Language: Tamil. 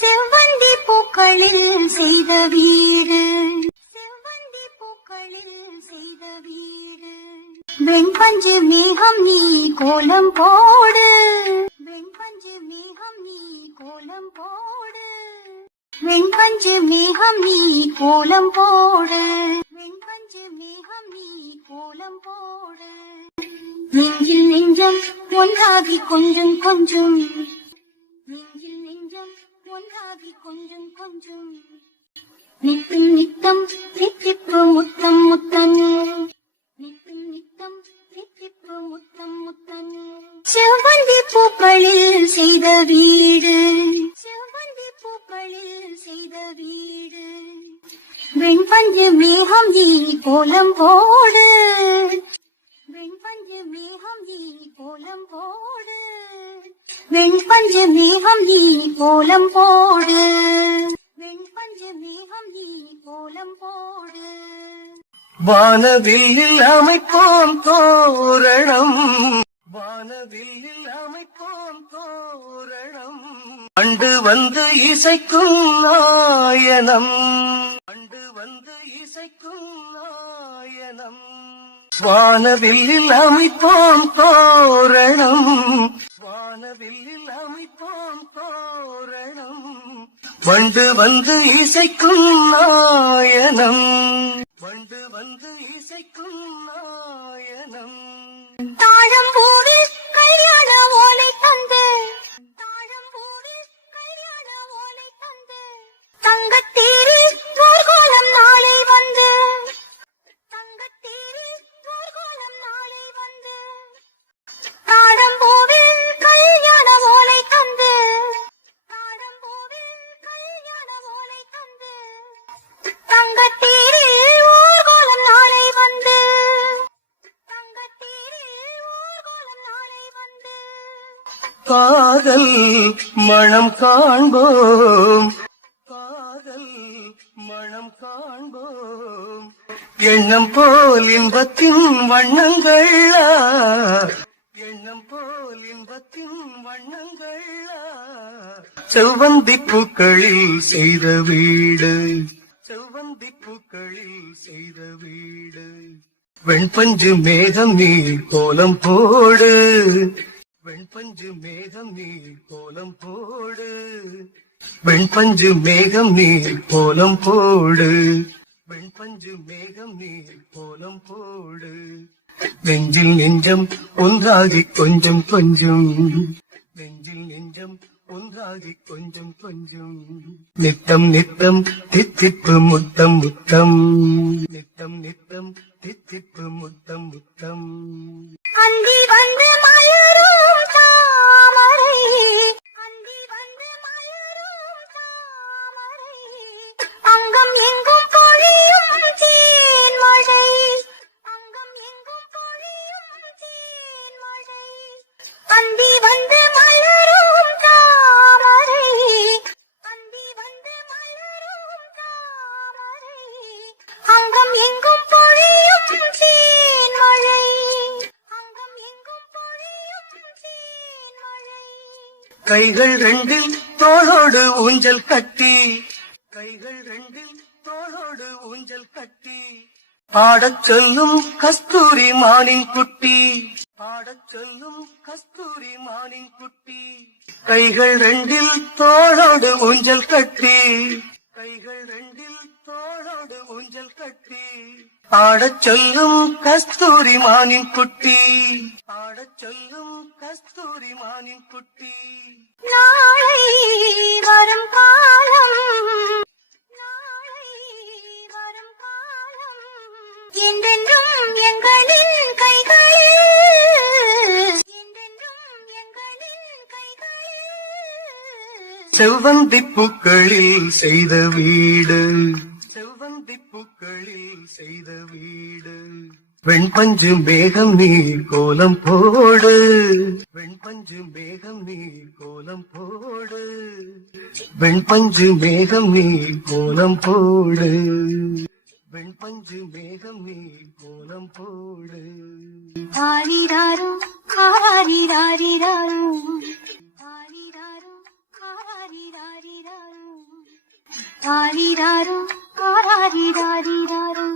செவ்வந்தி பூக்களில் செய்த வீடு, செவ்வந்தி பூக்களில் செய்த வீடு. வெண்பஞ்சு மேகம் நீ கோலம் போடு, வெண்பஞ்சு மேகம் நீ கோலம் போடு, வெண்பஞ்சு மேகம் நீ கோலம் போடு, வெண்பஞ்சு மேகம் நீ கோலம் போடு. நெஞ்சில் நெஞ்சம் ஒன்றாகி கொஞ்சம் கொஞ்சம், நெஞ்சில் நெஞ்சம் ஒன்றாகி கொஞ்சம் கொஞ்சம். நித்தம் நித்தம் தித்திப்பு முத்தம் முத்தம், நித்தம் நித்தம் தித்திப்பு முத்தம் முத்தம். செவ்வந்தி பூக்களில் செய்த வீடு, செவ்வந்தி பூக்களில் செய்த வீடு. வெண்பஞ்சு மேகம் நீ கோலம் போடு, வெண்பஞ்சு மேகம் நீ கோலம் போடு, வெண்பஞ்சு மேகம் நீ கோலம் போடு, வெண்பஞ்சு மேகம் நீ கோலம் போடு. வானவில்லில் அமைப்போம் தோரணம், வானவில்லில் அமைப்போம் தோரணம். அண்டு வந்து இசைக்கும் நாயனம், அண்டு வந்து இசைக்கும் நாயனம். வானவில்லில் அமைப்போம் தோரணம், வானவில்லில் அமைப்போம் தோரணம். வண்டு வந்து இசைக்கும் நாயனம், வண்டு வந்து இசைக்கும் நாயனம். தாழம்பூவில் கல்யாண ஓலை தந்து, தாழம்பூவில் கல்யாண ஓலை தந்து. தங்கத்தேரில் ஊர்கோலம் நாளை வந்து, தங்கத்தேரில் ஊர்கோலம் நாளை வந்து. தாழம்பூவில் கல்யாண ஓலை தந்து, தாழம்பூவில் கல்யாண ஓலை தந்து. தங்கத்தேரில் ஊர்கோலம் நாளை வந்து, தங்கத்தேரில் ஊர்கோலம் நாளை வந்து. காதல் மணம் காண்போம், காதல் மணம் காண்போம். எண்ணம் போல் இன்பத்தின் வண்ணங்கள், எண்ணம் போல் இன்பத்தின் வண்ணங்கள். செவ்வந்தி பூக்களில் செய்த வீடு, செவ்வந்தி பூக்களில் செய்த வீடு. வெண்பஞ்சு மேகம் நீ கோலம் போடு, வெண்பஞ்சு மேகம் நீ கோலம் போடு, வெண்பஞ்சு மேகம் நீ கோலம் போடு, வெண்பஞ்சு மேகம் நீ கோலம் போடு. நெஞ்சில் நெஞ்சம் ஒன்றாகி கொஞ்சம் கொஞ்சம், நெஞ்சில் நெஞ்சம் ஒன்றாகி கொஞ்சம் கொஞ்சம். நித்தம் நித்தம் தித்திப்பு முத்தம் முத்தம், நித்தம் நித்தம் தித்திப்பு முத்தம் முத்தம். அந்தி வந்து மலரும் தாமரை, அந்தி வந்து மலரும் தாமரை. அங்கம் எங்கும் பொழியும் தேன்மழை, அங்கம் எங்கும் பொழியும் தேன்மழை. அந்தி வந்து மலரும் தாமரை, அந்தி வந்து மலரும் தாமரை. அங்கம் எங்கும் பொழியும் தேன்மழை, அங்கம் எங்கும் பொழியும் தேன்மழை. கைகள் ரெண்டில் தோளோடு ஊஞ்சல் கட்டி, கைகள் ரெண்டில் தோளோடு ஊஞ்சல் கட்டி. பாடச் சொல்லும் கஸ்தூரி மானின் குட்டி, பாடச் சொல்லும் கஸ்தூரி மானின் குட்டி. கைகள் ரெண்டில் தோளோடு ஊஞ்சல் கட்டி, கைகள் ரெண்டில் தோளோடு ஊஞ்சல் கட்டி. பாடச் சொல்லும் கஸ்தூரி மானின் குட்டி, பாடச் சொல்லும் கஸ்தூரி மானின் குட்டி. நாளை வரும் காலம், நாளை வரும் காலம். என்றென்றும் எங்களின் கைகளில், என்றென்றும் எங்களின் கைகளில். செவ்வந்தி பூக்களில் செய்த வீடு, செவ்வந்தி பூக்களில் செய்த வீடு. வெண்பஞ்சு மேகம் நீ கோலம் போடு, வெண்பஞ்சு மேகம் நீ கோலம் போடு, வெண்பஞ்சு மேகம் நீ கோலம் போடு, வெண்பஞ்சு மேகம் நீ கோலம் போடு. ஆரிராரோ ஆரிராரிராரோ, ஆரிராரோ ஆரிராரிராரோ. ஆரிராரோ ஆராரிராரிராரோ